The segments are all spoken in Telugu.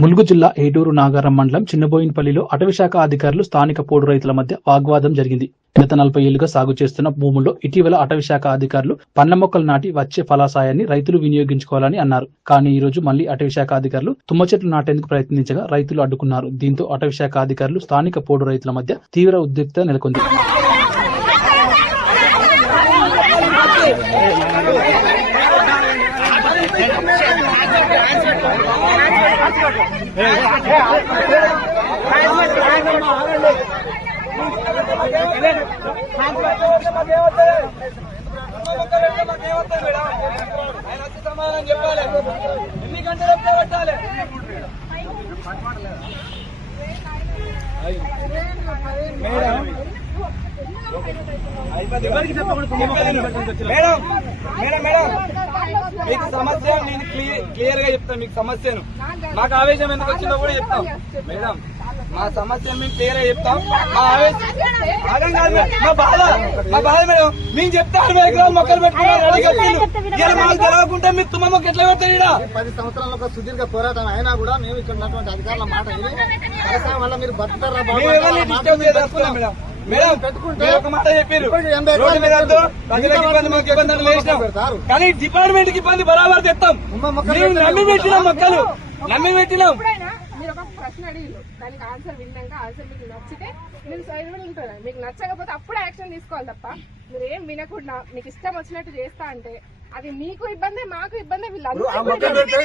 ములుగు జిల్లా ఏటూరు నాగారం మండలం చిన్నబోయినపల్లిలో అటవీశాఖ అధికారులు స్థానిక పోడు రైతుల మధ్య వాగ్వాదం జరిగింది. గత నలభై ఏళ్ళుగా సాగు చేస్తున్న భూముల్లో ఇటీవల అటవీశాఖ అధికారులు పండ్ల మొక్కలు నాటి వచ్చే ఫలాసాయాన్ని రైతులు వినియోగించుకోవాలని అన్నారు. కానీ ఈ రోజు మళ్ళీ అటవీశాఖ అధికారులు తుమ్మ చెట్లు నాటేందుకు ప్రయత్నించగా రైతులు అడ్డుకున్నారు. దీంతో అటవీశాఖ అధికారులు స్థానిక పోడు రైతుల మధ్య తీవ్ర ఉద్రిక్తత నెలకొంది. చెప్పాలి ఎన్ని గంటలు ఎప్పుడు పెట్టాలి మేడం మేడం మేడం. మీకు సమస్య నేను క్లియర్గా చెప్తాను మీకు సమస్యను. మాకు ఆవేశం ఎందుకు వచ్చిందో కూడా చెప్తాం. మేడం మా సమస్య మేము క్లియర్గా చెప్తాం. మా ఆవేశం కాదు. మా బాధ మా బాధ మేడం. మేము చెప్తాం అరవై ఎకరాలు మొక్కలు పెట్టుకున్నాం రెడీ కట్టిండు ఇలా మాకు తెలవకుంటే మీరు తుమ్మ మొక్క ఎట్లా పెడతారు ఈడ? పది సంవత్సరాల ఒక సుదీర్ఘ పోరాటం అయినా కూడా మేము ఇక్కడ ఉన్నటువంటి అధికారుల మాట వల్ల మీరు బతుకుతారా. మేడం. మేడం ఒక మాట చెప్పారు ఇప్పుడు ఎనభై రోడ్డు మీద ఎకరాలు వద్దు, ప్రజలకు ఇబ్బంది మాకు ఇబ్బంది అని లేచినాం పెడతారు. కానీ డిపార్ట్మెంట్కి ఇబ్బంది బరాబర్ తెస్తాం మేము. నమ్మి పెట్టినాం మొక్కలు. నమ్మి పెట్టినాం. మీరు ఒక ప్రశ్న అడిగారు దానికి ఆన్సర్ విన్నాక ఆన్సర్ మీకు నచ్చితే మీరు సైడ్ ఉంటారు మీకు నచ్చకపోతే అప్పుడే యాక్షన్ తీసుకోవాలి తప్ప మీరు ఏం వినకుండా మీకు ఇష్టం వచ్చినట్టు చేస్తా అంటే అది మీకు ఇబ్బంది మాకు ఇబ్బంది వీళ్ళందరూ చెప్పి.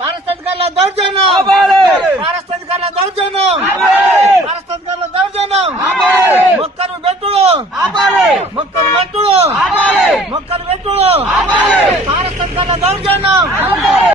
పారిస్థితికర్ల దౌర్జన్యం. పారిస్థితికర్ల దౌర్జన్యం. పారిస్థితికర్ల దౌర్జన్యం. మొక్కలు పెట్టుడు. మొక్కలు పెట్టుడు. మొక్కలు పెట్టుడు. పారిస్థితికర్ల దౌర్జన్యం.